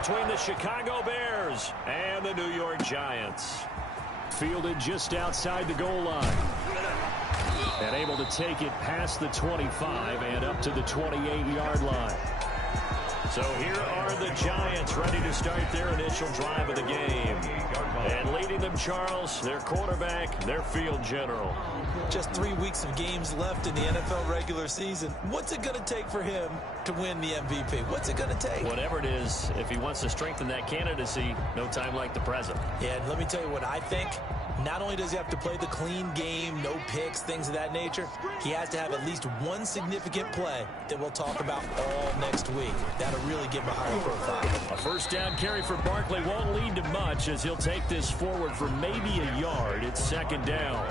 between the Chicago Bears and the New York Giants. Fielded just outside the goal line. And able to take it past the 25 and up to the 28-yard line. So here are the Giants ready to start their initial drive of the game. And leading them, Charles, their quarterback, their field general. Just 3 weeks of games left in the NFL regular season. What's it going to take for him to win the MVP? What's it going to take? Whatever it is, if he wants to strengthen that candidacy, no time like the present. Yeah, and let me tell you what I think. Not only does he have to play the clean game, no picks, things of that nature, he has to have at least one significant play that we'll talk about all next week. That'll really give him a higher profile. A first down carry for Barkley won't lead to much as he'll take this forward for maybe a yard. It's second down.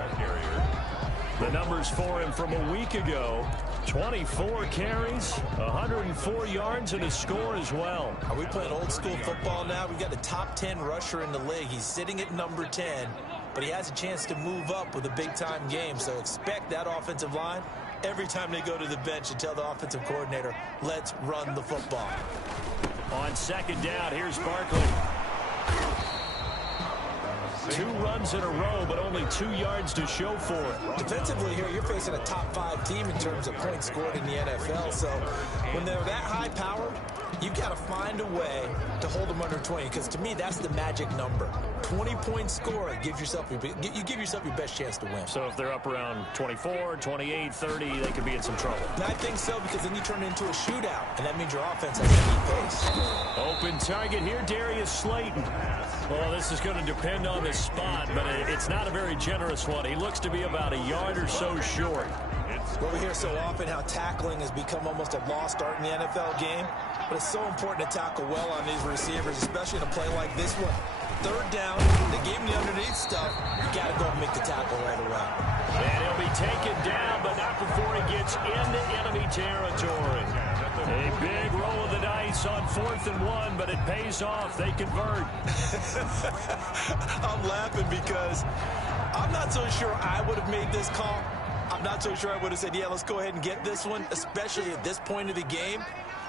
The numbers for him from a week ago: 24 carries, 104 yards, and a score as well. Are we playing old school football now? We've got the top 10 rusher in the league. He's sitting at number 10, but he has a chance to move up with a big-time game. So expect that offensive line every time they go to the bench and tell the offensive coordinator, let's run the football. On second down, here's Barkley. 2 runs in a row, but only 2 yards to show for it. Defensively here, you're facing a top 5 team in terms of points scored in the NFL. So when they're that high powered, you've got to find a way to hold them under 20, because to me, that's the magic number. 20-point score, you give yourself your best chance to win. So if they're up around 24, 28, 30, they could be in some trouble. And I think so, because then you turn it into a shootout, and that means your offense has to keep pace. Open target here, Darius Slayton. Well, this is going to depend on the spot, but it's not a very generous one. He looks to be about a yard or so short. Well, we hear so often how tackling has become almost a lost art in the NFL game, but it's so important to tackle well on these receivers, especially in a play like this one. Third down, they gave him the underneath stuff. You got to go and make the tackle right away. And he'll be taken down, but not before he gets into enemy territory. A big roll of the dice on 4th and 1, but it pays off. They convert. I'm laughing because I'm not so sure I would have made this call. I'm not so sure I would have said, yeah, let's go ahead and get this one, especially at this point of the game.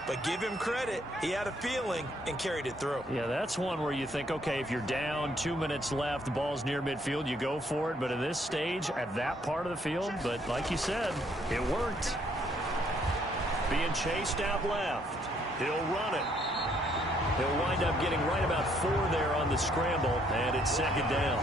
But give him credit. He had a feeling and carried it through. Yeah, that's one where you think, okay, if you're down, 2 minutes left, the ball's near midfield, you go for it. But at this stage, at that part of the field, but like you said, it worked. Being chased out left. He'll run it. He'll wind up getting right about 4 there on the scramble, and it's second down.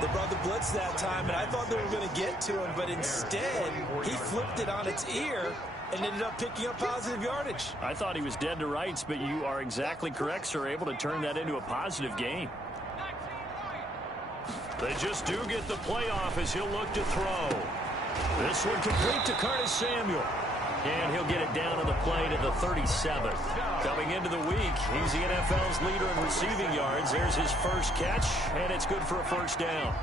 They brought the blitz that time, and I thought they were going to get to him, but instead, he flipped it on its ear and ended up picking up positive yardage. I thought he was dead to rights, but you are exactly correct, sir, able to turn that into a positive gain. They just do get the playoff as he'll look to throw. This one complete to Curtis Samuel. And he'll get it down on the play to the 37. Coming into the week, he's the NFL's leader in receiving yards. There's his first catch, and it's good for a first down.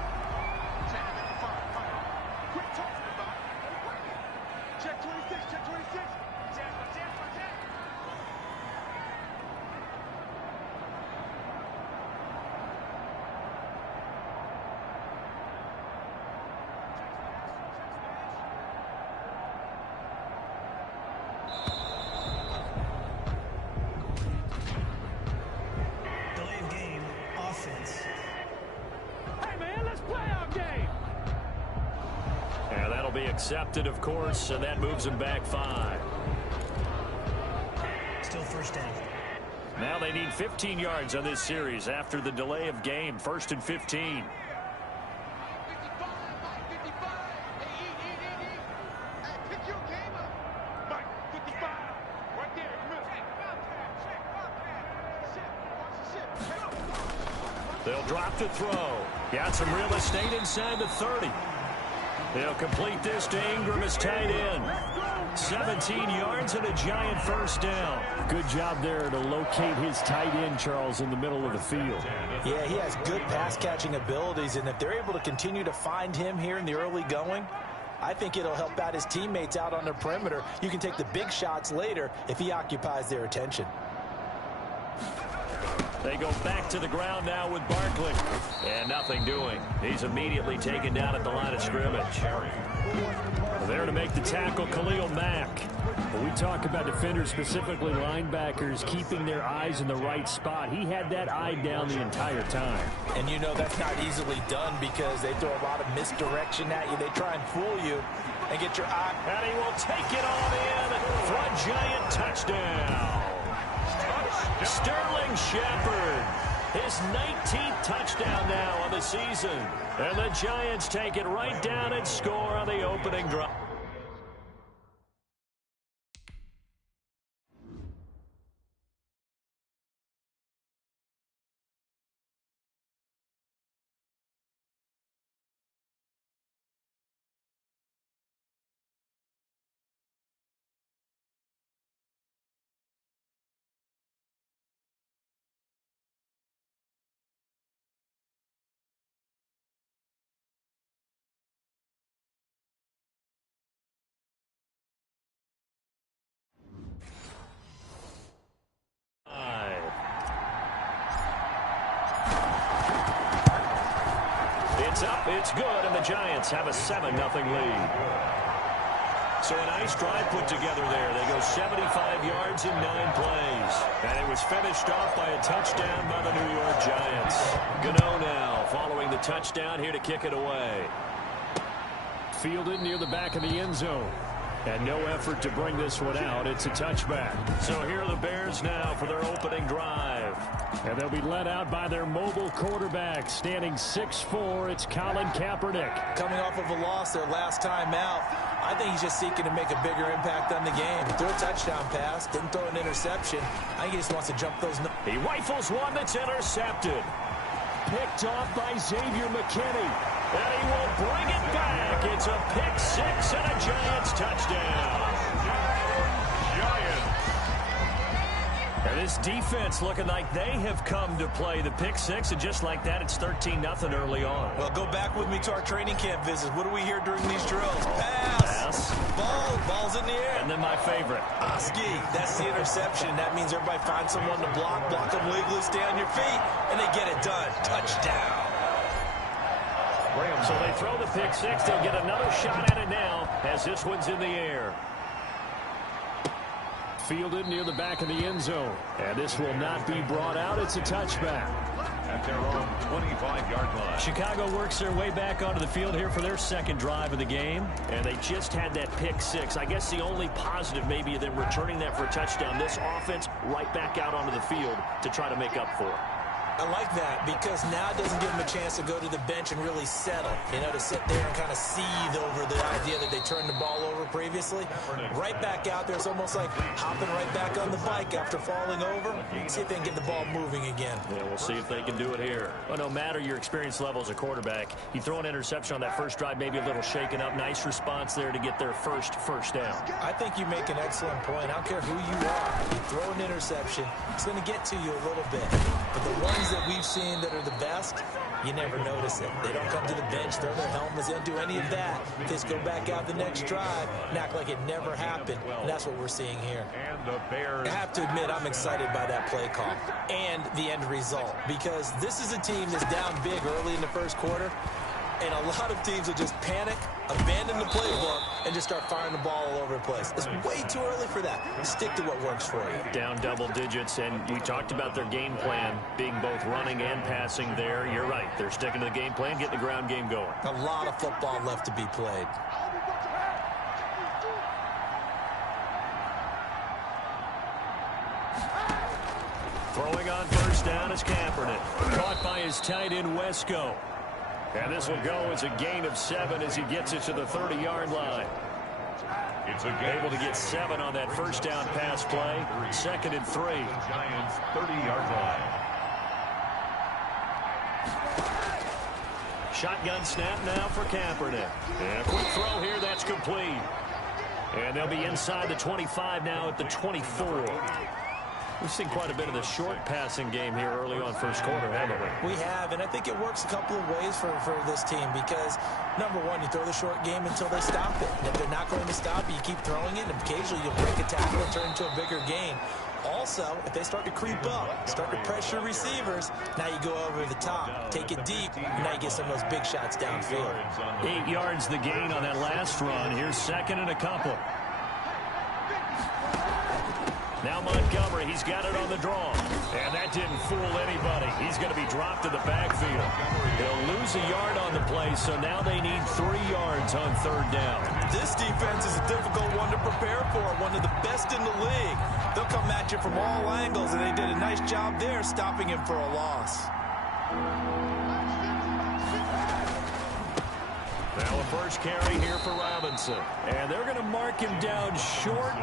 Accepted, of course, and that moves him back 5. Still first down. Now they need 15 yards on this series after the delay of game. 1st and 15. They'll drop the throw. Got some real estate inside the 30. They'll complete this to Ingram as tight end. 17 yards and a Giant first down. Good job there to locate his tight end, Charles, in the middle of the field. Yeah, he has good pass-catching abilities, and if they're able to continue to find him here in the early going, I think it'll help out his teammates out on the perimeter. You can take the big shots later if he occupies their attention. They go back to the ground now with Barkley. And nothing doing. He's immediately taken down at the line of scrimmage. There to make the tackle, Khalil Mack. When we talk about defenders, specifically linebackers, keeping their eyes in the right spot, he had that eye down the entire time. And you know that's not easily done because they throw a lot of misdirection at you. They try and fool you and get your eye. And he will take it on in for a Giant touchdown. Sterling Shepard, his 19th touchdown now of the season. And the Giants take it right down and score on the opening drive. It's up, it's good, and the Giants have a 7-0 lead. So a nice drive put together there. They go 75 yards in 9 plays. And it was finished off by a touchdown by the New York Giants. Gano now following the touchdown here to kick it away. Fielded near the back of the end zone. And no effort to bring this one out. It's a touchback. So here are the Bears now for their opening drive. And they'll be led out by their mobile quarterback, standing 6'4". It's Colin Kaepernick. Coming off of a loss their last time out, I think he's just seeking to make a bigger impact on the game. He threw a touchdown pass, didn't throw an interception. I think he just wants to jump those. He rifles one that's intercepted. Picked off by Xavier McKinney. And he will bring it back. It's a pick six and a Giants touchdown. Giants. And this defense looking like they have come to play the pick six, and just like that, it's 13-0 early on. Well, go back with me to our training camp visits. What do we hear during these drills? Pass. Ball's in the air. And then my favorite. Oski, that's the interception. That means everybody finds someone to block them legally, stay on your feet, and they get it done. Touchdown. So they throw the pick six. They'll get another shot at it now as this one's in the air. Fielded near the back of the end zone. And this will not be brought out. It's a touchback. At their own 25-yard line. Chicago works their way back onto the field here for their second drive of the game. And they just had that pick six. I guess the only positive maybe of them returning that for a touchdown. This offense right back out onto the field to try to make up for it. I like that because now it doesn't give them a chance to go to the bench and really settle, you know, to sit there and kind of seethe over the idea that they turned the ball over previously. Right back out there, it's almost like hopping right back on the bike after falling over. See if they can get the ball moving again. Yeah, we'll see if they can do it here. Well, no matter your experience level as a quarterback, you throw an interception on that first drive, maybe a little shaken up. Nice response there to get their first down. I think you make an excellent point. I don't care who you are. You throw an interception, it's going to get to you a little bit. But the ones that we've seen that are the best, you never notice it. They don't come to the bench, throw their helmets, they don't do any of that. They just go back out the next drive and act like it never happened. And that's what we're seeing here. And the Bears. I have to admit, I'm excited by that play call and the end result because this is a team that's down big early in the first quarter. And a lot of teams will just panic, abandon the playbook, and just start firing the ball all over the place. It's way too early for that. Stick to what works for you. Down double digits, and we talked about their game plan being both running and passing there. You're right. They're sticking to the game plan, getting the ground game going. A lot of football left to be played. Throwing on first down is Kaepernick. Caught by his tight end, Wesco. And this will go as a gain of 7 as he gets it to the 30-yard line. It's Able to get 7 on that first down pass play. 2nd and 3. Giants 30-yard line. Shotgun snap now for Kaepernick. And a quick throw here, that's complete. And they'll be inside the 25 now at the 24. We've seen quite a bit of the short passing game here early on first quarter, haven't we? We have, and I think it works a couple of ways for this team because, number one, you throw the short game until they stop it. And if they're not going to stop it, you keep throwing it, and occasionally you'll break a tackle and turn into a bigger gain. Also, if they start to creep up, start to pressure receivers, now you go over the top, take it deep, and now you get some of those big shots downfield. 8 yards the gain on that last run. Here's second and a couple. Now Montgomery, he's got it on the draw. And that didn't fool anybody. He's going to be dropped to the backfield. They'll lose a yard on the play, so now they need 3 yards on third down. This defense is a difficult one to prepare for, one of the best in the league. They'll come at you from all angles, and they did a nice job there stopping him for a loss. Now a first carry here for Robinson. And they're going to mark him down short,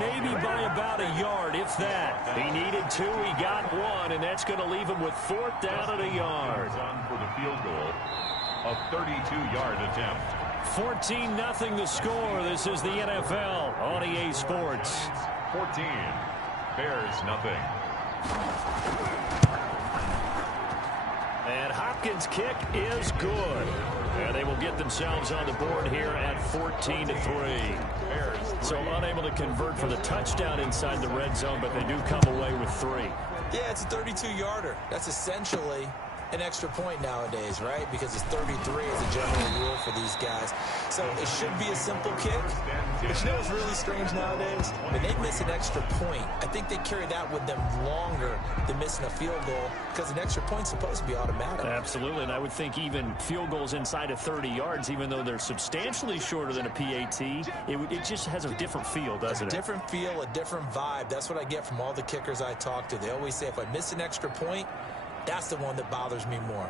maybe by about a yard, if that. He needed 2, he got 1, and that's going to leave him with 4th down and a yard. For the field goal, a 32-yard attempt. 14-0 the score. This is the NFL on EA Sports. 14, Bears nothing. And Hopkins' kick is good. And they will get themselves on the board here at 14-3. So unable to convert for the touchdown inside the red zone, but they do come away with 3. Yeah, it's a 32-yarder. That's essentially an extra point nowadays, right? Because it's 33 as a general rule for these guys. So it should be a simple kick. But you know what's really strange nowadays? When they miss an extra point, I think they carry that with them longer than missing a field goal because an extra point's supposed to be automatic. Absolutely, and I would think even field goals inside of 30 yards, even though they're substantially shorter than a PAT, it just has a different feel, doesn't it? A different feel, a different vibe. That's what I get from all the kickers I talk to. They always say if I miss an extra point, that's the one that bothers me more.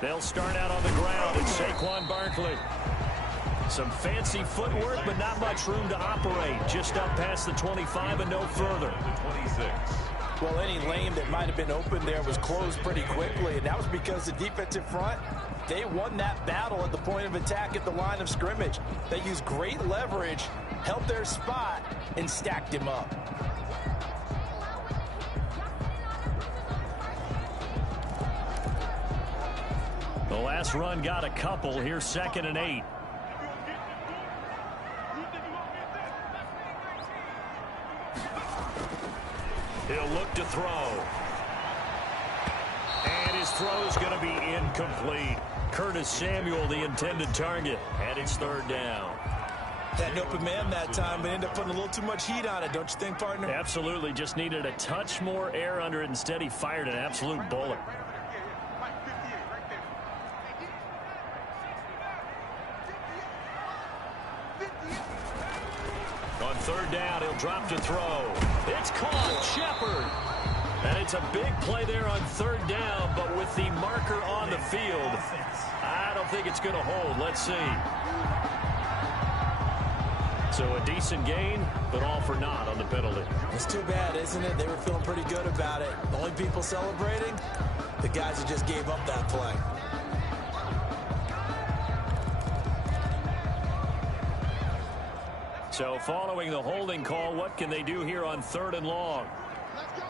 They'll start out on the ground. It's Saquon Barkley. Some fancy footwork, but not much room to operate. Just up past the 25 and no further. The 26. Well, any lane that might have been open there was closed pretty quickly, and that was because the defensive front, they won that battle at the point of attack at the line of scrimmage. They used great leverage, held their spot, and stacked him up. The last run got a couple. Here's 2nd and 8. He'll look to throw. And his throw is going to be incomplete. Curtis Samuel, the intended target, and it's 3rd down. Had an open man that time, but ended up putting a little too much heat on it, don't you think, partner? Absolutely. Just needed a touch more air under it. Instead, he fired an absolute bullet. On 3rd down, he'll drop to throw. It's caught. Shepard. And it's a big play there on 3rd down, but with the marker on the field, I don't think it's going to hold. Let's see. So a decent gain, but all for naught on the penalty. It's too bad, isn't it? They were feeling pretty good about it. The only people celebrating, the guys who just gave up that play. So following the holding call, what can they do here on 3rd and long? Let's go.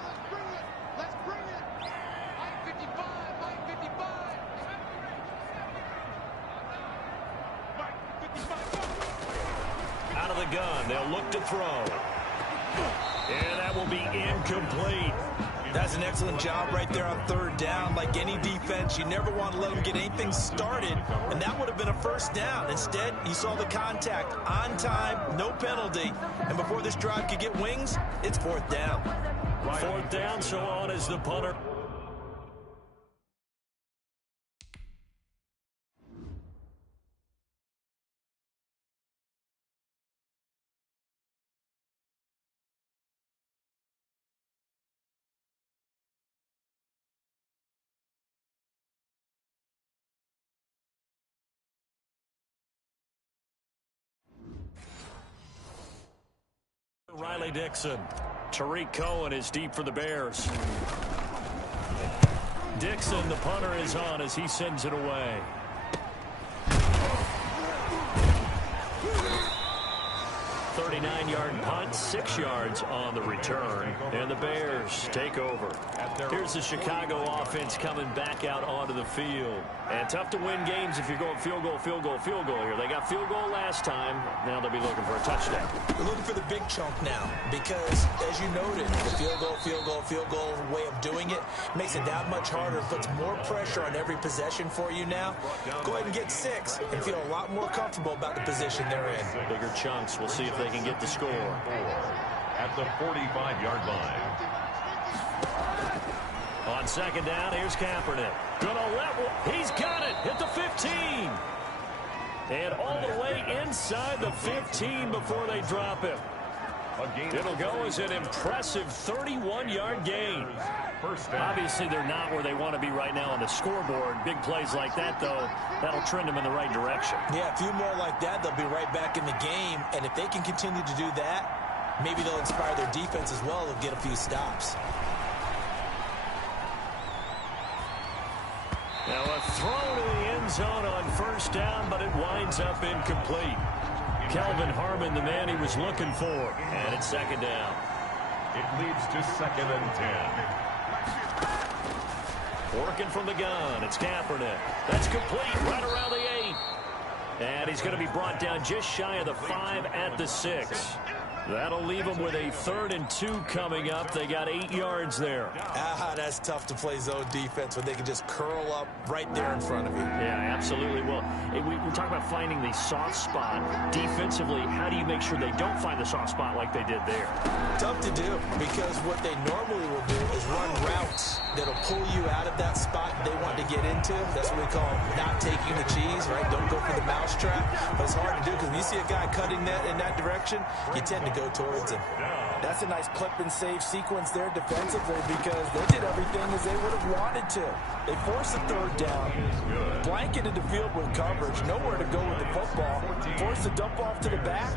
Let's bring it. Line 55. Line 55. Out of the gun. They'll look to throw. And that will be incomplete. That's an excellent job right there on 3rd down. Like any defense, you never want to let them get anything started, and that would have been a 1st down. Instead, you saw the contact on time, no penalty, and before this drive could get wings, it's 4th down. 4th down, so on is the punter. Riley Dixon. Tariq Cohen is deep for the Bears. Dixon, the punter, is on as he sends it away. 39-yard punt, 6 yards on the return, and the Bears take over. Here's the Chicago offense coming back out onto the field. And tough to win games if you're going field goal, field goal, field goal here. They got field goal last time. Now they'll be looking for a touchdown. They're looking for the big chunk now because, as you noted, the field goal, field goal, field goal way of doing it makes it that much harder. It puts more pressure on every possession for you now. Go ahead and get 6 and feel a lot more comfortable about the position they're in. Bigger chunks. We'll see if they can get the score. At the 45-yard line. On second down, here's Kaepernick. He's got it. Hit the 15. And all the way inside the 15 before they drop him. It'll go as an impressive 31-yard gain. Obviously, they're not where they want to be right now on the scoreboard. Big plays like that, though, that'll trend them in the right direction. Yeah, a few more like that, they'll be right back in the game. And if they can continue to do that, maybe they'll inspire their defense as well and get a few stops. Now a throw to the end zone on first down, but it winds up incomplete. Kelvin Harmon, the man he was looking for. And it's second down. It leads to 2nd and 10. Working from the gun, it's Kaepernick. That's complete, right around the 8. And he's going to be brought down just shy of the 5 at the 6. That'll leave them with a 3rd and 2 coming up. They got 8 yards there. That's tough to play zone defense when they can just curl up right there in front of you. Yeah, absolutely. Well, we talk about finding the soft spot. Defensively, how do you make sure they don't find the soft spot like they did there? Tough to do because what they normally will do is run routes that'll pull you out of that spot they want to get into. That's what we call not taking the cheese, right? Don't go for the mousetrap. But it's hard to do because when you see a guy cutting that in that direction, you tend to go towards him. That's a nice clip and save sequence there defensively because they did everything as they would have wanted to. They forced the 3rd down, blanketed the field with coverage, nowhere to go with the football, forced the dump off to the back,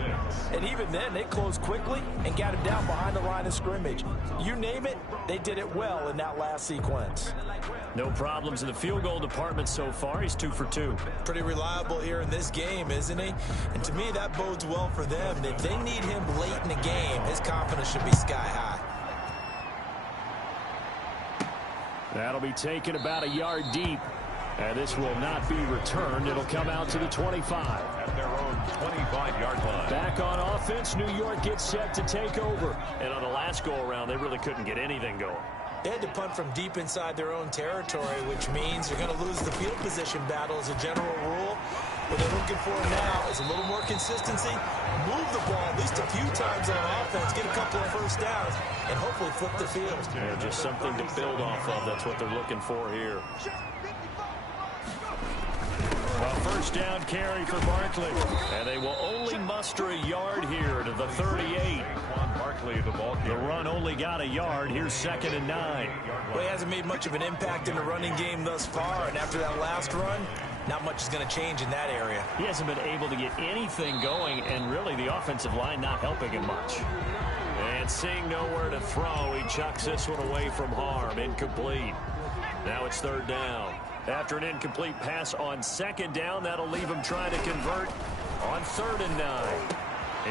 and even then they closed quickly and got him down behind the line of scrimmage. You name it, they did it well in that last sequence. No problems in the field goal department so far. He's 2 for 2. Pretty reliable here in this game, isn't he? And to me, that bodes well for them. If they need him late in the game, his confidence should be sky high. That'll be taken about a yard deep. And this will not be returned. It'll come out to the 25. At their own 25-yard line. Back on offense, New York gets set to take over. And on the last go-around, they really couldn't get anything going. They had to punt from deep inside their own territory, which means you're going to lose the field position battle as a general rule. What they're looking for now is a little more consistency, move the ball at least a few times on offense, get a couple of first downs, and hopefully flip the field. Yeah, just something to build off of. That's what they're looking for here. A first down carry for Barkley. And they will only muster a yard here to the 38. Barkley, the ball The run only got a yard. Here's 2nd and 9. Well, he hasn't made much of an impact in the running game thus far, and after that last run, not much is going to change in that area. He hasn't been able to get anything going, and really the offensive line not helping him much. And seeing nowhere to throw, he chucks this one away from harm. Incomplete. Now it's 3rd down. After an incomplete pass on 2nd down, that'll leave him trying to convert on 3rd and 9.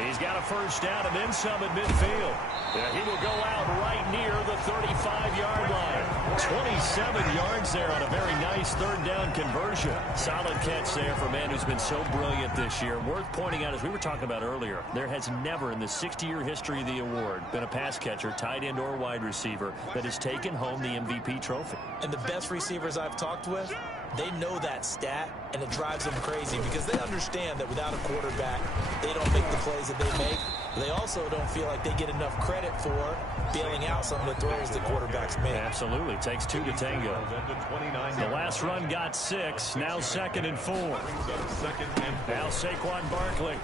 He's got a first down and then some at midfield. Yeah, he will go out right near the 35-yard line. 27 yards there on a very nice 3rd down conversion. Solid catch there for a man who's been so brilliant this year. Worth pointing out, as we were talking about earlier, there has never in the 60-year history of the award been a pass catcher, tight end or wide receiver that has taken home the MVP trophy. And the best receivers I've talked with, they know that stat, and it drives them crazy because they understand that without a quarterback, they don't make the plays that they make. They also don't feel like they get enough credit for bailing out some of the throws the quarterbacks make. Absolutely. Takes 2 to tango. The last run got 6. Now 2nd and 4. Now Saquon Barkley.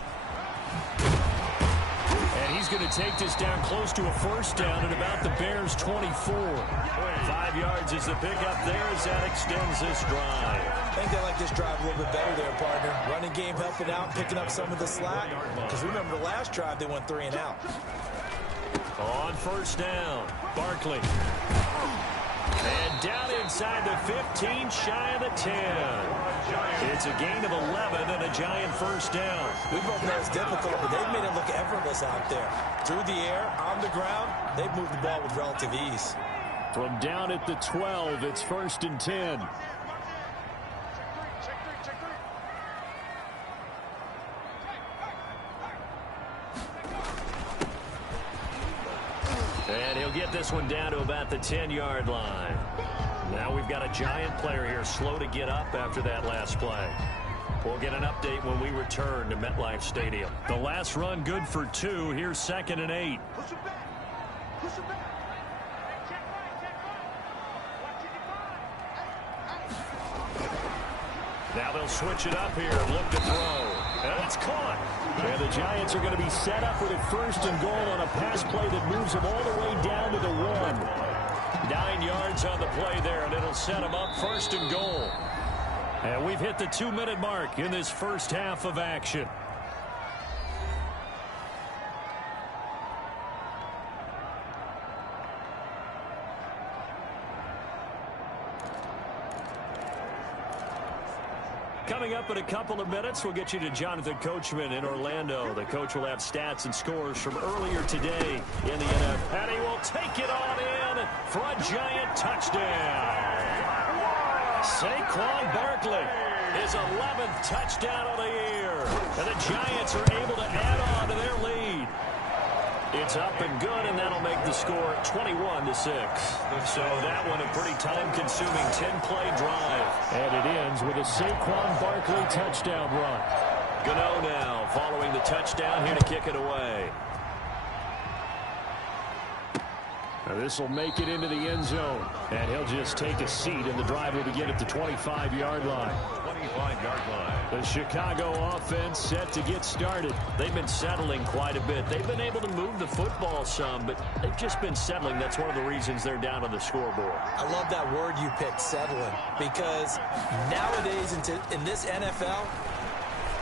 And he's going to take this down close to a first down at about the Bears' 24. 5 yards is the pickup there as that extends this drive. I think they like this drive a little bit better there, partner. Running game helping out, picking up some of the slack. Because remember, the last drive, they went 3 and out. On first down, Barkley. And down inside the 15, shy of the 10. It's a gain of 11 and a Giant first down. We both know it's difficult, but they've made it look effortless out there. Through the air, on the ground, they've moved the ball with relative ease. From down at the 12, it's 1st and 10. And he'll get this one down to about the 10-yard line. Now we've got a Giant player here slow to get up after that last play. We'll get an update when we return to MetLife Stadium. The last run good for 2. Here's 2nd and 8. Push him back. Push him back. Check right. Watch it, define. Now they'll switch it up here and look to throw. And it's caught. And the Giants are going to be set up with a 1st and goal on a pass play that moves them all the way down to the 1. 9 yards on the play there, and it'll set them up 1st and goal. And we've hit the 2-minute mark in this first half of action. Coming up in a couple of minutes, we'll get you to Jonathan Coachman in Orlando. The coach will have stats and scores from earlier today in the NFL. And he will take it on in for a Giant touchdown. Saquon Barkley, his 11th touchdown of the year. And the Giants are able to add on to their lead. It's up and good, and that'll make the score 21-6. So that one a pretty time-consuming 10-play drive. And it ends with a Saquon Barkley touchdown run. Gano now following the touchdown here to kick it away. Now this will make it into the end zone. And he'll just take a seat, and the drive will begin at the 25-yard line. 25-yard line. The Chicago offense set to get started. They've been settling quite a bit. They've been able to move the football some, but they've just been settling. That's one of the reasons they're down on the scoreboard. I love that word you picked, settling, because nowadays in this NFL,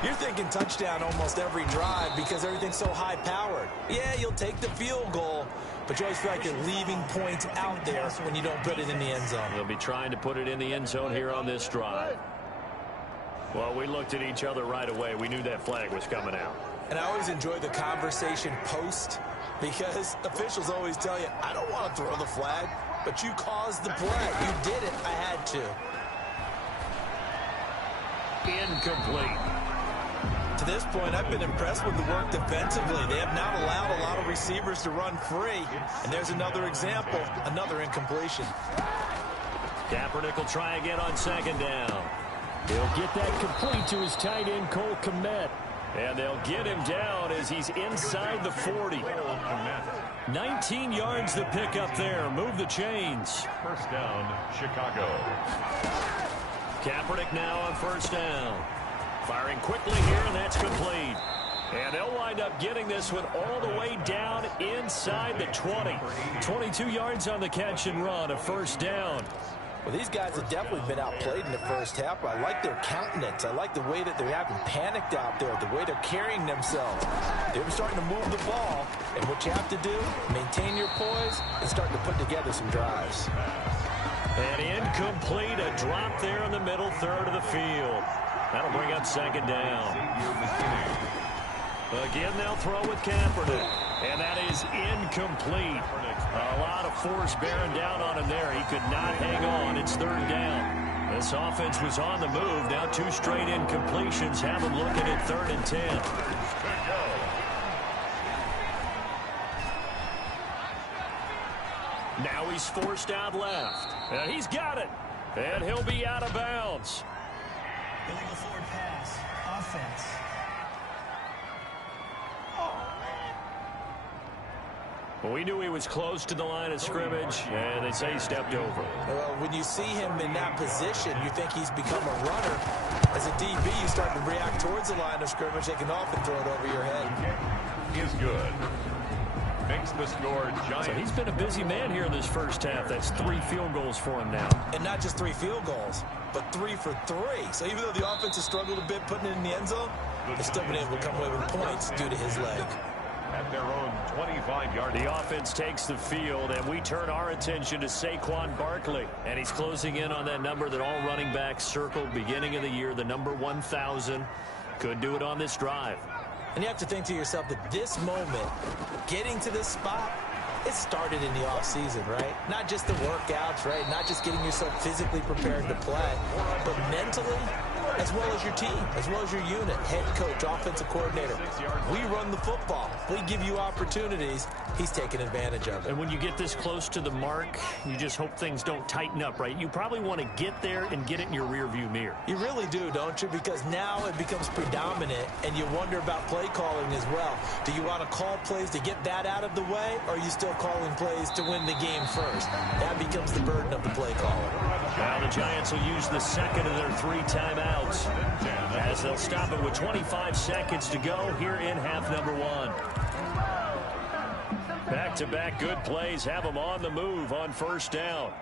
you're thinking touchdown almost every drive because everything's so high-powered. Yeah, you'll take the field goal, but you always feel like you're leaving points out there when you don't put it in the end zone. They'll be trying to put it in the end zone here on this drive. Well, we looked at each other right away. We knew that flag was coming out. And I always enjoy the conversation post because officials always tell you, I don't want to throw the flag, but you caused the play. You did it. I had to. Incomplete. To this point, I've been impressed with the work defensively. They have not allowed a lot of receivers to run free. And there's another example, another incompletion. Kaepernick will try again on 2nd down. He'll get that complete to his tight end, Cole Kmet. And they'll get him down as he's inside the 40. 19 yards to pick up there. Move the chains. 1st down, Chicago. Kaepernick now on 1st down. Firing quickly here, and that's complete. And they'll wind up getting this one all the way down inside the 20. 22 yards on the catch and run, a 1st down. Well, these guys have definitely been outplayed in the first half, but I like their countenance. I like the way that they're having panicked out there, the way they're carrying themselves. They're starting to move the ball, and what you have to do, maintain your poise and start to put together some drives. And incomplete, a drop there in the middle third of the field. That'll bring up 2nd down. Again, they'll throw with Kaepernick. And that is incomplete. A lot of force bearing down on him there. He could not hang on. It's 3rd down. This offense was on the move. Now 2 straight incompletions have him looking at 3rd and 10. Now he's forced out left. And he's got it. And he'll be out of bounds. Illegal forward pass. Offense. Well, we knew he was close to the line of scrimmage, and they say he stepped over. Well, when you see him in that position, you think he's become a runner. As a DB, you start to react towards the line of scrimmage. They can often throw it over your head. Is good. Makes the score Giants. So he's been a busy man here in this first half. That's 3 field goals for him now. And not just 3 field goals, but 3 for 3. So even though the offense has struggled a bit putting it in the end zone, they've still been able to come away with points due to his leg. at their own 25-yard line. The offense takes the field, and we turn our attention to Saquon Barkley. And he's closing in on that number that all running backs circled beginning of the year, the number 1,000. Could do it on this drive. And you have to think to yourself that this moment, getting to this spot, it started in the offseason, right? Not just the workouts, right? Not just getting yourself physically prepared to play, but mentally, as well as your team, as well as your unit, head coach, offensive coordinator. We run the football. We give you opportunities. He's taking advantage of it. And when you get this close to the mark, you just hope things don't tighten up, right? You probably want to get there and get it in your rearview mirror. You really do, don't you? Because now it becomes predominant, and you wonder about play calling as well. Do you want to call plays to get that out of the way, or are you still calling plays to win the game first? That becomes the burden of the play caller. Now the Giants will use the second of their 3 timeouts as they'll stop it with 25 seconds to go here in half number 1. Back-to-back good plays have them on the move on first down.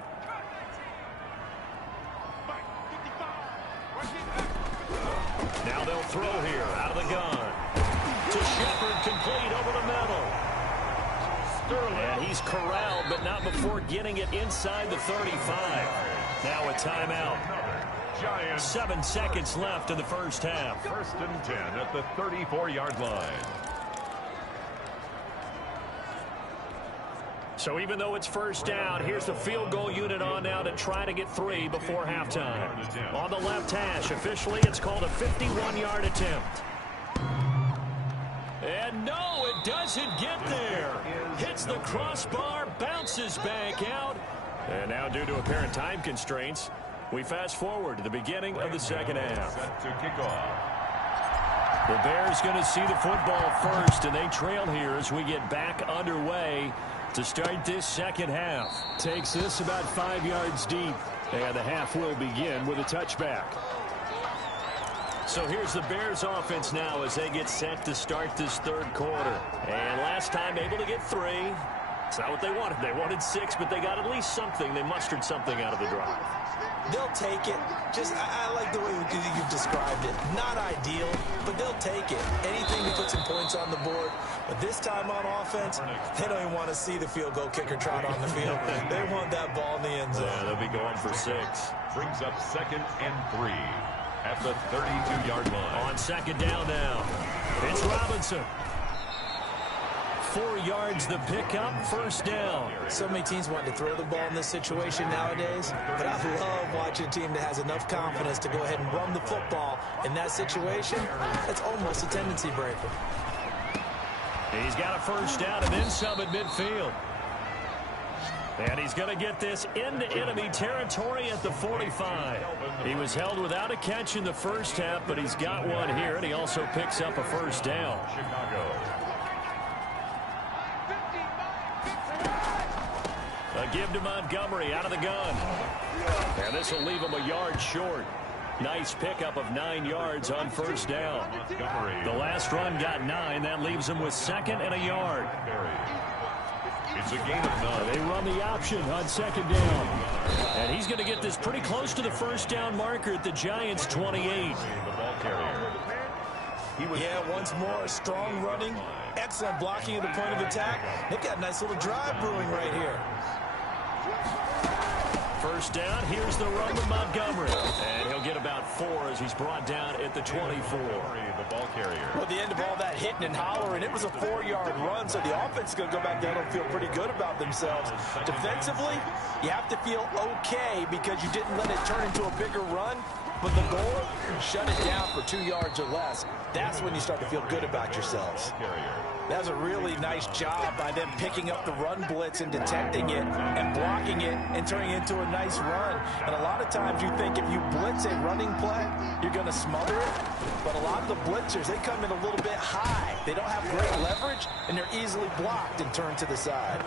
Now they'll throw here out of the gun. To Shepard, complete over the middle. And he's corralled, but not before getting it inside the 35. Now a timeout. 7 seconds left in the first half. 1st and 10 at the 34-yard line. So even though it's first down, here's the field goal unit on now to try to get 3 before halftime. On the left hash, officially it's called a 51-yard attempt. And no, it doesn't get there. Hits the crossbar, bounces back out. And now due to apparent time constraints, we fast forward to the beginning of the second half. Set to kick off. The Bears going to see the football first, and they trail here as we get back underway to start this second half. Takes this about 5 yards deep, and the half will begin with a touchback. So here's the Bears offense now as they get set to start this third quarter. And last time able to get 3. It's not what they wanted. They wanted 6, but they got at least something. They mustered something out of the drive. They'll take it. Just, I like the way you've described it. Not ideal, but they'll take it. Anything to put some points on the board. But this time on offense, they don't even want to see the field goal kicker trot on the field. They want that ball in the end zone. Yeah, they'll be going for 6. Brings up 2nd and 3 at the 32-yard line. On second down now, it's Robinson. 4 yards the pickup, first down. So many teams want to throw the ball in this situation nowadays, but I love watching a team that has enough confidence to go ahead and run the football in that situation. That's almost a tendency breaker. He's got a first down and then some at midfield. And he's going to get this into enemy territory at the 45. He was held without a catch in the first half, but he's got one here, and he also picks up a first down. Chicago. A give to Montgomery out of the gun. And this will leave him a yard short. Nice pickup of 9 yards on first down. Montgomery. The last run got 9. That leaves him with 2nd and a yard. It's a gain of 9. They run the option on second down. And he's going to get this pretty close to the first down marker at the Giants' 28. The ball carrier. Yeah, once more, strong running, excellent blocking at the point of attack. They've got a nice little drive brewing right here. First down, here's the run with Montgomery. And he'll get about 4 as he's brought down at the 24. The ball carrier. Well, the end of all that hitting and hollering, it was a 4-yard run, so the offense is going to go back down and feel pretty good about themselves. Defensively, you have to feel okay because you didn't let it turn into a bigger run. But the goal, shut it down for 2 yards or less. That's when you start to feel good about yourselves. That was a really nice job by them picking up the run blitz and detecting it and blocking it and turning it into a nice run. And a lot of times you think if you blitz a running play, you're going to smother it. But a lot of the blitzers, they come in a little bit high. They don't have great leverage, and they're easily blocked and turned to the side.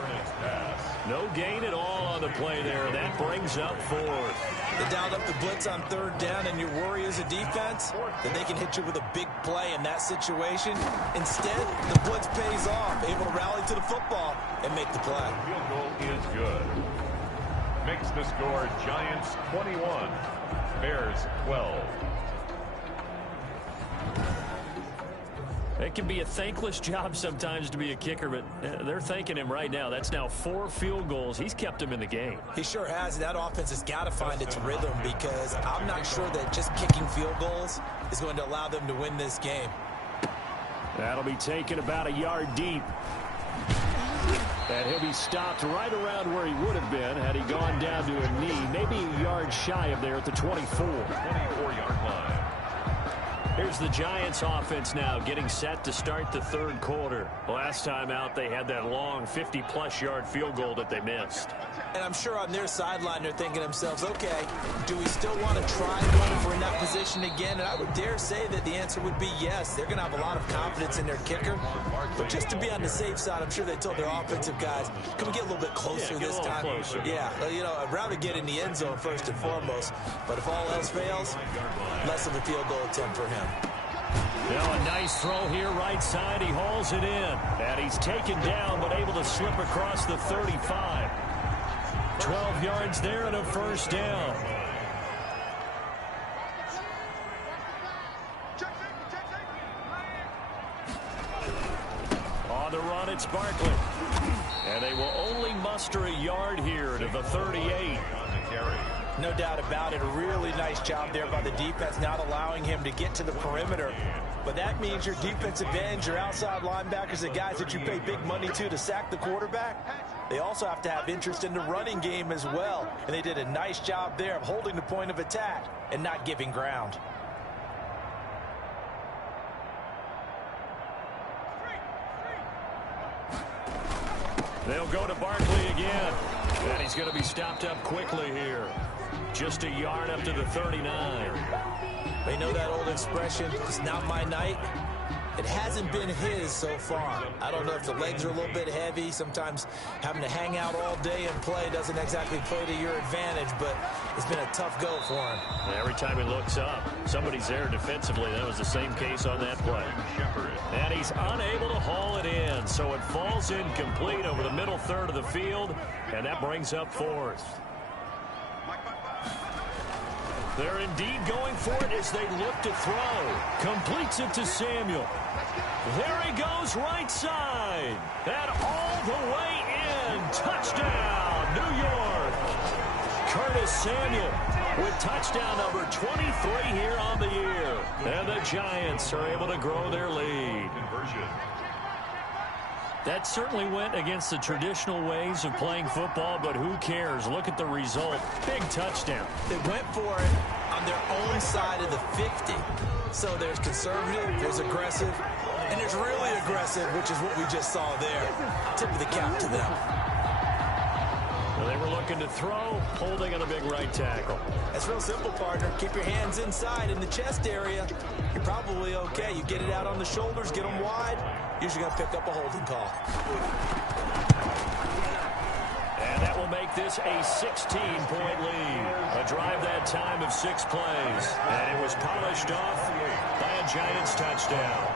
No gain at all on the play there. That brings up 4th. They dialed up the blitz on third down, and your worry as a defense that they can hit you with a big play in that situation. Instead, the blitz pays off, able to rally to the football and make the play. Field goal is good. Makes the score Giants 21, Bears 12. It can be a thankless job sometimes to be a kicker, but they're thanking him right now. That's now 4 field goals. He's kept him in the game. He sure has. That offense has got to find its rhythm because I'm not sure that just kicking field goals is going to allow them to win this game. That'll be taken about a yard deep. And he'll be stopped right around where he would have been had he gone down to a knee, maybe a yard shy of there at the 24. 24-yard line. Here's the Giants offense now getting set to start the third quarter. Last time out, they had that long 50-plus yard field goal that they missed. And I'm sure on their sideline they're thinking to themselves, okay, do we still want to try going for in that position again? And I would dare say that the answer would be yes. They're going to have a lot of confidence in their kicker. But just to be on the safe side, I'm sure they told their offensive guys, can we get a little bit closer this time? Closer. Yeah, you know, I'd rather get in the end zone first and foremost. But if all else fails, less of a field goal attempt for him. Now a nice throw here right side. He hauls it in. And he's taken down but able to slip across the 35. 12 yards there and a first down. On the run, it's Barkley. And they will only muster a yard here to the 38. No doubt about it. A really nice job there by the defense, not allowing him to get to the perimeter. But that means your defensive ends, your outside linebackers, the guys that you pay big money to sack the quarterback, they also have to have interest in the running game as well. And they did a nice job there of holding the point of attack and not giving ground. They'll go to Barkley again. And he's going to be stopped up quickly here. Just a yard up to the 39. They know that old expression, it's not my night. It hasn't been his so far. I don't know if the legs are a little bit heavy. Sometimes having to hang out all day and play doesn't exactly play to your advantage, but it's been a tough go for him. Every time he looks up, somebody's there defensively. That was the same case on that play. And he's unable to haul it in, so it falls incomplete over the middle third of the field, and that brings up fourth. They're indeed going for it as they look to throw. Completes it to Samuel. There he goes right side. And all the way in. Touchdown, New York. Curtis Samuel with touchdown number 23 here on the year. And the Giants are able to grow their lead. That certainly went against the traditional ways of playing football, but who cares? Look at the result. Big touchdown. They went for it on their own side of the 50. So there's conservative, there's aggressive, and there's really aggressive, which is what we just saw there. Tip of the cap to them. Well, they were looking to throw, holding on a big right tackle. That's real simple, partner. Keep your hands inside in the chest area. You're probably okay. You get it out on the shoulders, get them wide. Usually going to pick up a holding call. And that will make this a 16-point lead. A drive that time of 6 plays. And it was polished off by a Giants touchdown.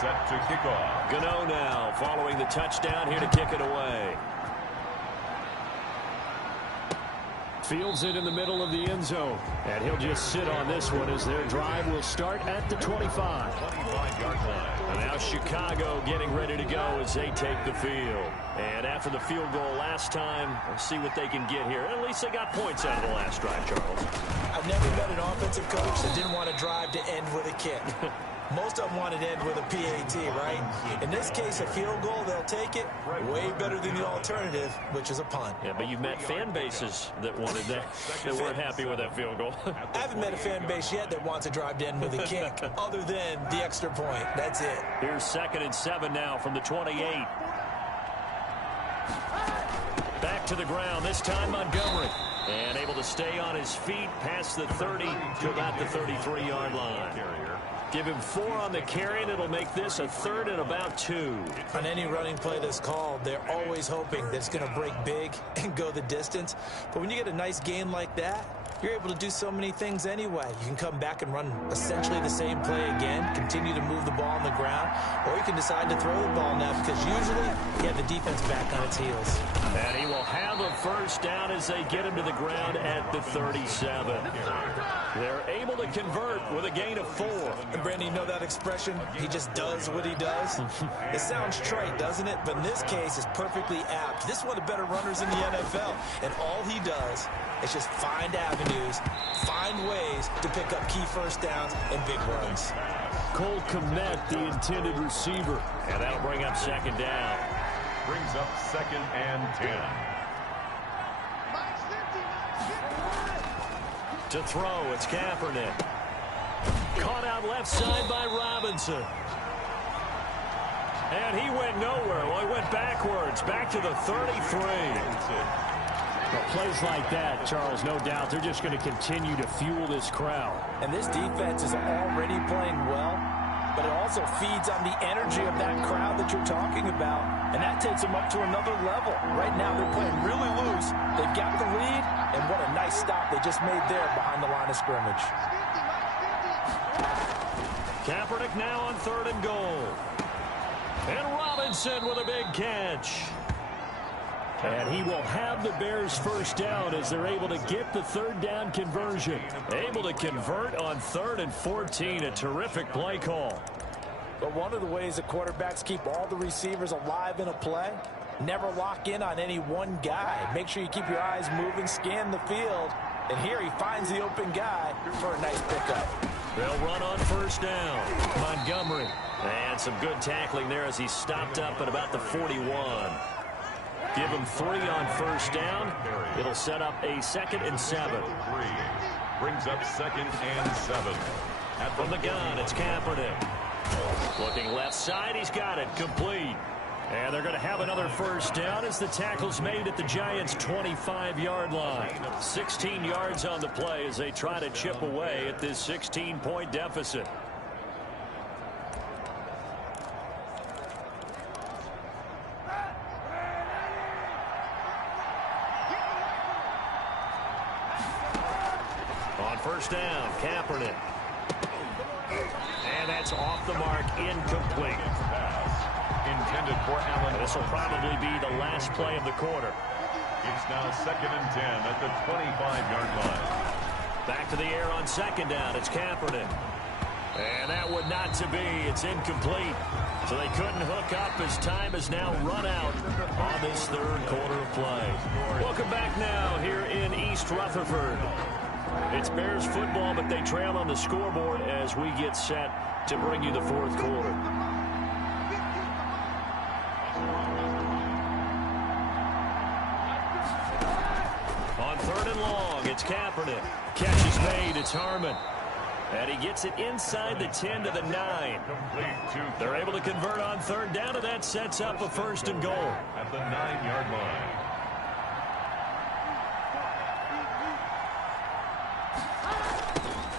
Set to kick off. Gano now following the touchdown here to kick it away. Fields it in the middle of the end zone. And he'll just sit on this one as their drive will start at the 25. 25-yard line. And now Chicago getting ready to go as they take the field. And after the field goal last time, let's see what they can get here. At least they got points out of the last drive, Charles. I've never met an offensive coach that didn't want to drive to end with a kick. Most of them wanted to end with a PAT, right? In this case, a field goal, they'll take it. Way better than the alternative, which is a punt. Yeah, but you've met fan bases that wanted that, that weren't happy with that field goal. I haven't met a fan base yet that wants to drive to end with a kick, other than the extra point. That's it. Here's 2nd and 7 now from the 28. Back to the ground, this time Montgomery. And able to stay on his feet past the 30 to about the 33-yard line. Give him 4 on the carry, and it'll make this a 3rd and about 2. On any running play that's called, they're always hoping that it's going to break big and go the distance. But when you get a nice gain like that, you're able to do so many things anyway. You can come back and run essentially the same play again, continue to move the ball on the ground, or you can decide to throw the ball now because usually you have the defense back on its heels. And he will have a first down as they get him to the ground at the 37. They're able to convert with a gain of 4. And Brandon, you know that expression? He just does what he does? It sounds trite, doesn't it? But in this case, it's perfectly apt. This is one of the better runners in the NFL. And all he does is just find avenues, find ways to pick up key first downs and big runs. Cole Kmet, the intended receiver. And that'll bring up second down. Brings up 2nd and 10. To throw, it's Kaepernick. Caught out left side by Robinson. And he went nowhere. Well, he went backwards, back to the 33. Well, plays like that, Charles, no doubt, they're just going to continue to fuel this crowd. And this defense is already playing well, but it also feeds on the energy of that crowd that you're talking about, and that takes them up to another level. Right now, they're playing really loose. They've got the lead, and what a nice stop they just made there behind the line of scrimmage. Kaepernick now on 3rd and goal. And Robinson with a big catch. And he will have the Bears first down as they're able to get the 3rd down conversion. Able to convert on 3rd and 14. A terrific play call. But one of the ways that quarterbacks keep all the receivers alive in a play, never lock in on any one guy. Make sure you keep your eyes moving, scan the field. And here he finds the open guy for a nice pickup. They'll run on first down. Montgomery. And some good tackling there as he stopped up at about the 41. Give him 3 on first down. It'll set up a 2nd and 7. Brings up 2nd and 7. From the gun, it's Kaepernick. Looking left side, he's got it. Complete. And they're going to have another first down as the tackle's made at the Giants' 25-yard line. 16 yards on the play as they try to chip away at this 16-point deficit. On first down, Kaepernick. And that's off the mark, incomplete. Intended for Allen. This will probably be the last play of the quarter. It's now 2nd and 10 at the 25-yard line. Back to the air on 2nd down. It's Kaepernick. And that would not to be. It's incomplete. So they couldn't hook up as time has now run out on this 3rd quarter of play. Welcome back now here in East Rutherford. It's Bears football, but they trail on the scoreboard as we get set to bring you the 4th quarter. On 3rd and long, it's Kaepernick. Catch is made, it's Harmon. And he gets it inside the 10 to the 9. They're able to convert on 3rd down, and that sets up a 1st and goal. At the 9-yard line.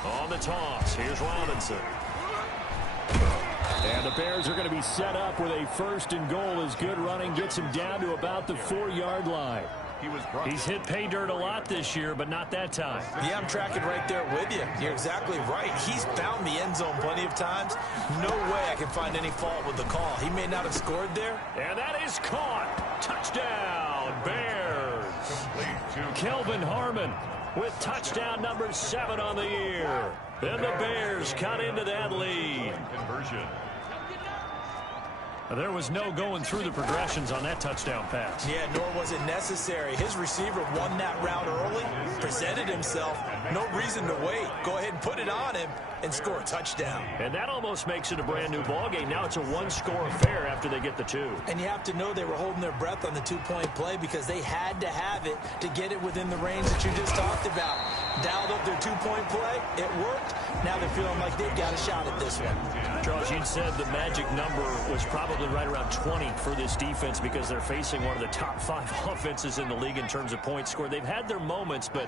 On the toss, here's Robinson. And the Bears are going to be set up with a 1st and goal as good running gets him down to about the 4-yard line. He's hit pay dirt a lot this year, but not that time. Yeah, I'm tracking right there with you. You're exactly right. He's found the end zone plenty of times. No way I can find any fault with the call. He may not have scored there. And that is caught. Touchdown, Bears. Kelvin Harmon with touchdown number 7 on the year. Then the Bears cut into that lead. Conversion. There was no going through the progressions on that touchdown pass. Yeah, nor was it necessary. His receiver won that route early, presented himself. No reason to wait. Go ahead and put it on him and score a touchdown. And that almost makes it a brand new ball game. Now it's a 1-score affair after they get the 2. And you have to know they were holding their breath on the 2-point play because they had to have it to get it within the range that you just talked about. Dialed up their 2-point play. It worked. Now they're feeling like they've got a shot at this one. Charles, you said the magic number was probably right around 20 for this defense because they're facing one of the top 5 offenses in the league in terms of points scored. They've had their moments, but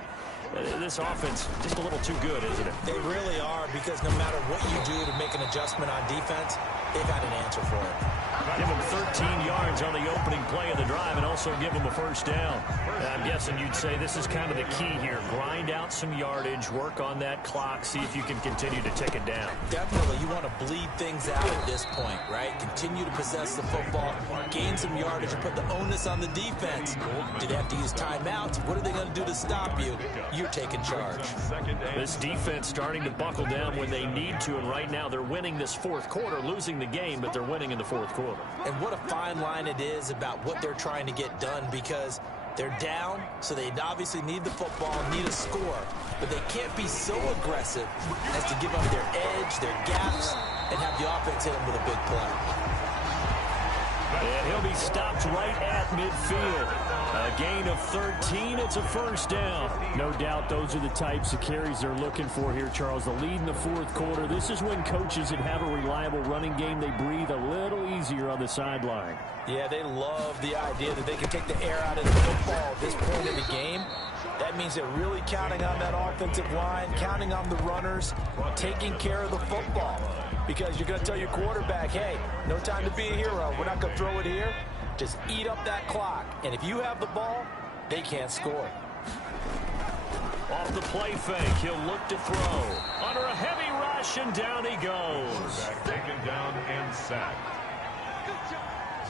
this offense just a little too good, isn't it? They really are, because no matter what you do to make an adjustment on defense, they got an answer for it. Give them 13 yards yards on the opening play of the drive and also give them a first down. I'm guessing you'd say this is kind of the key here. Grind out some yardage, work on that clock, see if you can continue to tick it down. Definitely, you want to bleed things out at this point, right? Continue to possess the football, gain some yardage, and put the onus on the defense. Do they have to use timeouts? What are they going to do to stop you? You're taking charge. This defense starting to buckle down when they need to, and right now they're winning this fourth quarter, losing the game, but they're winning in the fourth quarter. And what a fine line it is about what they're trying to get done, because they're down, so they obviously need the football, need a score, but they can't be so aggressive as to give up their edge, their gaps, and have the offense hit them with a big play. And he'll be stopped right at midfield. A gain of 13. It's a first down. No doubt those are the types of carries they're looking for here, Charles. The lead in the fourth quarter. This is when coaches that have a reliable running game, they breathe a little easier on the sideline. Yeah, they love the idea that they can take the air out of the football at this point in the game. That means they're really counting on that offensive line, counting on the runners, taking care of the football. Because you're going to tell your quarterback, hey, no time to be a hero. We're not going to throw it here. Just eat up that clock. And if you have the ball, they can't score. Off the play fake, he'll look to throw. Under a heavy rush, and down he goes. Taken down and sacked.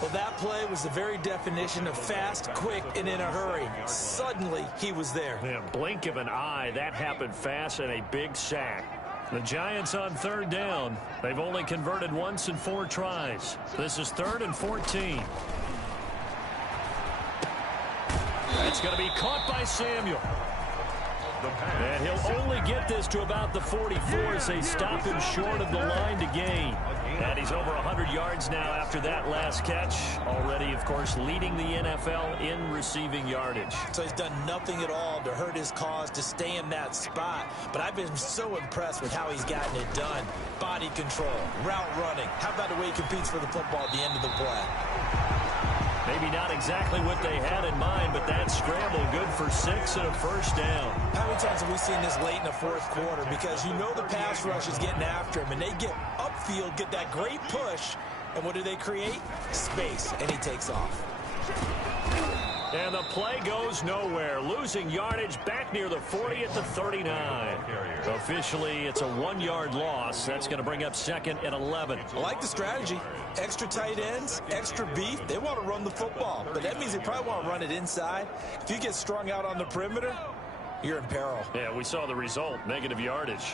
Well, that play was the very definition of fast, quick, and in a hurry. Suddenly, he was there. Man, blink of an eye, that happened fast, and a big sack. The Giants on third down. They've only converted once in 4 tries. This is 3rd and 14. That's going to be caught by Samuel. And he'll only get this to about the 44 as they stop him short of the line to gain. And he's over 100 yards now after that last catch. Already, of course, leading the NFL in receiving yardage. So he's done nothing at all to hurt his cause, to stay in that spot. But I've been so impressed with how he's gotten it done. Body control, route running. How about the way he competes for the football at the end of the play? Maybe not exactly what they had in mind, but that scramble good for 6 and a first down. How many times have we seen this late in the fourth quarter? Because you know the pass rush is getting after him, and they get upfield, get that great push, and what do they create? Space, and he takes off. And the play goes nowhere. Losing yardage back near the 40 at the 39. Officially, it's a 1-yard loss. That's going to bring up 2nd and 11. I like the strategy. Extra tight ends, extra beef. They want to run the football, but that means they probably want to run it inside. If you get strung out on the perimeter, you're in peril. Yeah, we saw the result. Negative yardage.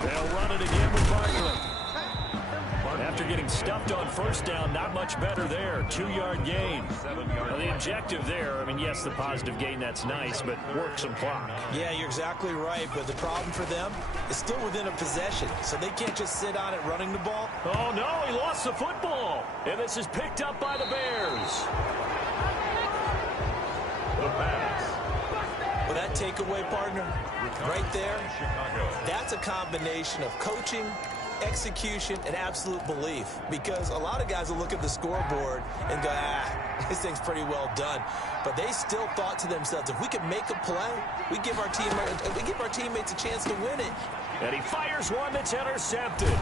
They'll run it again with Barkley. After getting stuffed on first down, not much better there. 2-yard gain. Well, the objective there, I mean, yes, the positive gain, that's nice, but work some clock. Yeah, you're exactly right, but the problem for them is still within a possession, so they can't just sit on it running the ball. Oh, no, he lost the football, and this is picked up by the Bears. The pass. Well, that takeaway, partner, right there, that's a combination of coaching, execution, and absolute belief, because a lot of guys will look at the scoreboard and go, this thing's pretty well done, but they still thought to themselves, if we can make a play, we give our teammates a chance to win it. And he fires one that's intercepted.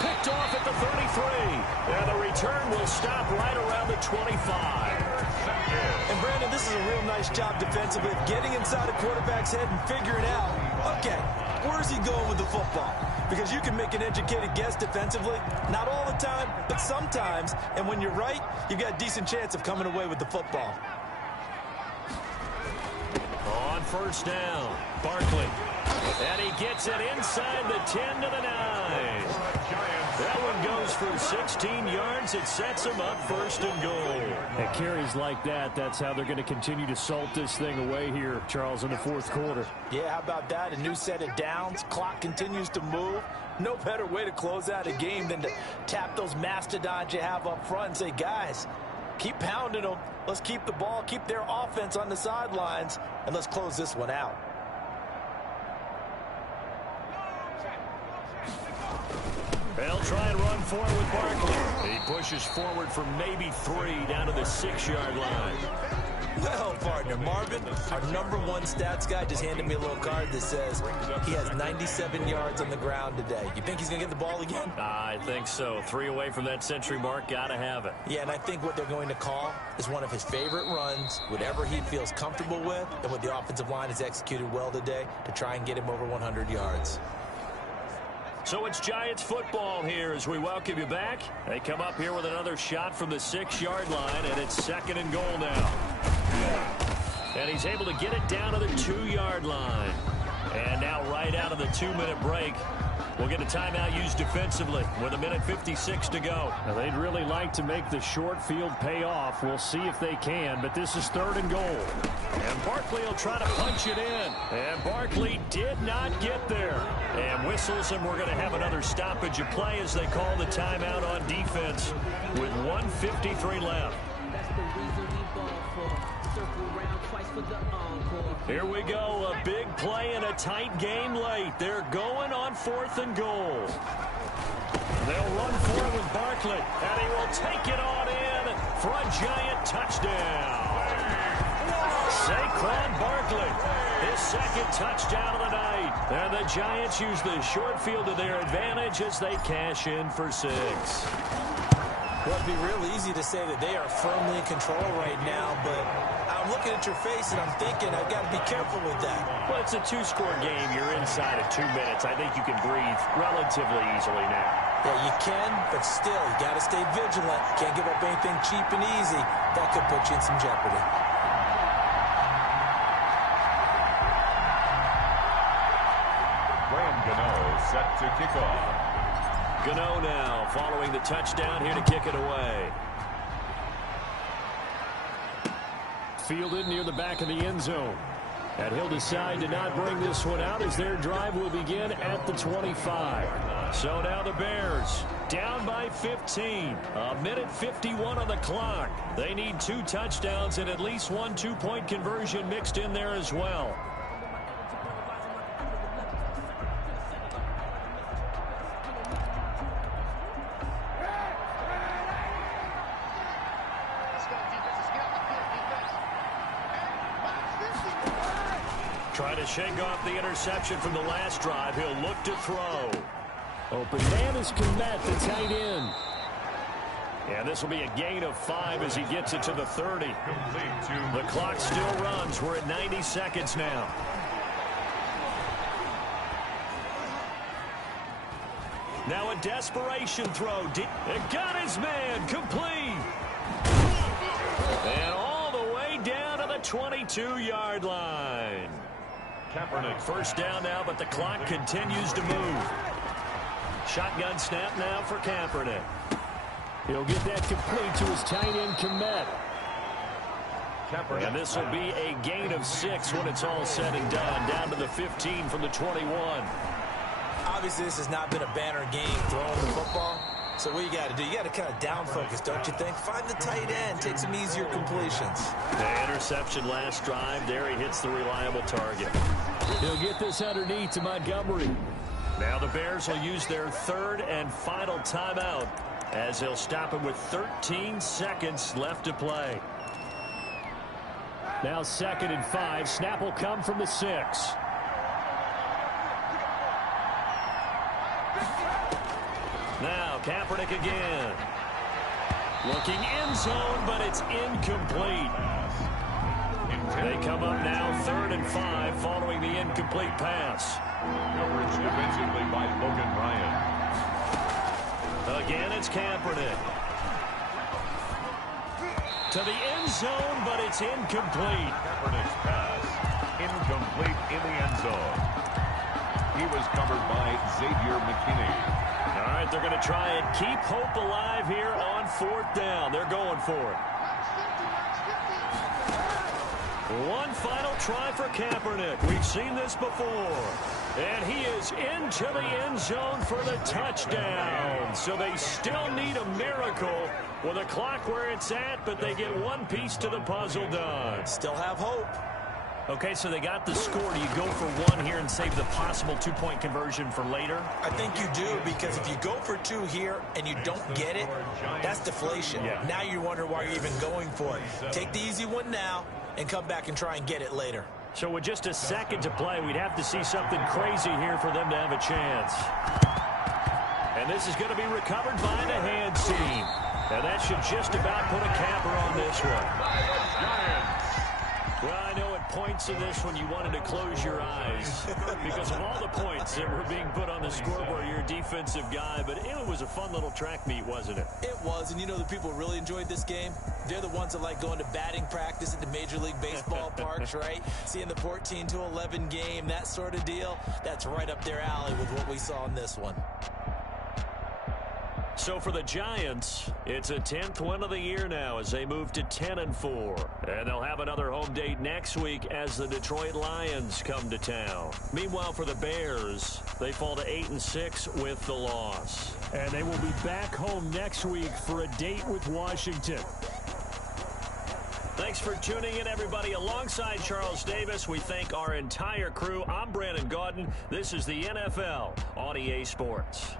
Picked off at the 33, and the return will stop right around the 25. And Brandon, this is a real nice job defensively, getting inside a quarterback's head and figuring out, okay, where's he going with the football? Because you can make an educated guess defensively, not all the time, but sometimes. And when you're right, you've got a decent chance of coming away with the football. On first down, Barkley. And he gets it inside the 10 to the 9. That one goes for 16 yards. It sets him up 1st and goal. At carries like that, that's how they're going to continue to salt this thing away here, Charles, in the fourth quarter. Yeah, how about that? A new set of downs. Clock continues to move. No better way to close out a game than to tap those mastodons you have up front and say, guys, keep pounding them. Let's keep the ball, keep their offense on the sidelines, and let's close this one out. They'll try and run forward with Barkley. He pushes forward for maybe 3 down to the 6-yard line. Well, partner, Marvin, our #1 stats guy, just handed me a little card that says he has 97 yards on the ground today. You think he's going to get the ball again? I think so. 3 away from that century mark. Got to have it. Yeah, and I think what they're going to call is one of his favorite runs, whatever he feels comfortable with, and what the offensive line has executed well today to try and get him over 100 yards. So it's Giants football here as we welcome you back. They come up here with another shot from the 6-yard line, and it's 2nd and goal now. And he's able to get it down to the 2-yard line. And now right out of the 2-minute break, we'll get a timeout used defensively with 1:56 to go. Now, they'd really like to make the short field pay off. We'll see if they can, but this is 3rd and goal. And Barkley will try to punch it in. And Barkley did not get there. And whistles, and we're going to have another stoppage of play as they call the timeout on defense with 1:53 left. Here we go, a big play in a tight game late. They're going on 4th and goal. They'll run for it with Barkley, and he will take it on in for a Giant touchdown. Saquon Barkley, his 2nd touchdown of the night. And the Giants use the short field to their advantage as they cash in for 6. Well, it'd be real easy to say that they are firmly in control right now, but I'm looking at your face and I'm thinking I've got to be careful with that. Well, it's a 2-score game. You're inside of 2 minutes. I think you can breathe relatively easily now. Yeah, you can, but still, you got to stay vigilant. Can't give up anything cheap and easy. That could put you in some jeopardy. Graham Gano set to kick off. Gano now following the touchdown here to kick it away. Fielded near the back of the end zone. And he'll decide to not bring this one out as their drive will begin at the 25. So now the Bears down by 15. 1:51 on the clock. They need 2 touchdowns and at least 1 2-point conversion mixed in there as well. Trying to shake off the interception from the last drive. He'll look to throw. Open man is Kmet, the tight end. And this will be a gain of 5 as he gets it to the 30. The clock still runs. We're at 90 seconds now. Now a desperation throw. It got his man. Complete. And all the way down to the 22-yard line. Kaepernick. First down now, but the clock continues to move. Shotgun snap now for Kaepernick. He'll get that complete to his tight end, Kmet. And this will be a gain of 6 when it's all said and done. Down to the 15 from the 21. Obviously, this has not been a banner game throwing the football. So what you got to do, you got to kind of down focus, don't you think? Find the tight end, take some easier completions. The interception last drive. There he hits the reliable target. He'll get this underneath to Montgomery. Now the Bears will use their 3rd and final timeout as they'll stop him with 13 seconds left to play. Now 2nd and 5. Snap will come from the 6. Now Kaepernick again. Looking end zone, but it's incomplete. They come up now 3rd and 5 following the incomplete pass. Coverage defensively by Logan Ryan. Again, it's Kaepernick. To the end zone, but it's incomplete. Kaepernick's pass incomplete in the end zone. He was covered by Xavier McKinney. All right, they're going to try and keep hope alive here on 4th down. They're going for it. One final try for Kaepernick. We've seen this before. And he is into the end zone for the touchdown. So they still need a miracle with the clock where it's at, but they get one piece to the puzzle done. Still have hope. Okay, so they got the score. Do you go for 1 here and save the possible 2-point conversion for later? I think you do, because if you go for 2 here and you don't get it, that's deflation. Yeah. Now you wonder why you're even going for it. Take the easy one now and come back and try and get it later. So with just a second to play, we'd have to see something crazy here for them to have a chance. And this is going to be recovered by the hands team. And that should just about put a capper on this one. Well, I know at points in this one you wanted to close your eyes because of all the points that were being put on the scoreboard. You're a defensive guy, but it was a fun little track meet, wasn't it? It was, and you know the people who really enjoyed this game? They're the ones that like going to batting practice at the Major League Baseball parks, right? Seeing the 14-11 game, that sort of deal. That's right up their alley with what we saw in this one. So for the Giants, it's a 10th win of the year now as they move to 10-4. And they'll have another home date next week as the Detroit Lions come to town. Meanwhile, for the Bears, they fall to 8-6 with the loss. And they will be back home next week for a date with Washington. Thanks for tuning in, everybody. Alongside Charles Davis, we thank our entire crew. I'm Brandon Gaudin. This is the NFL on EA Sports.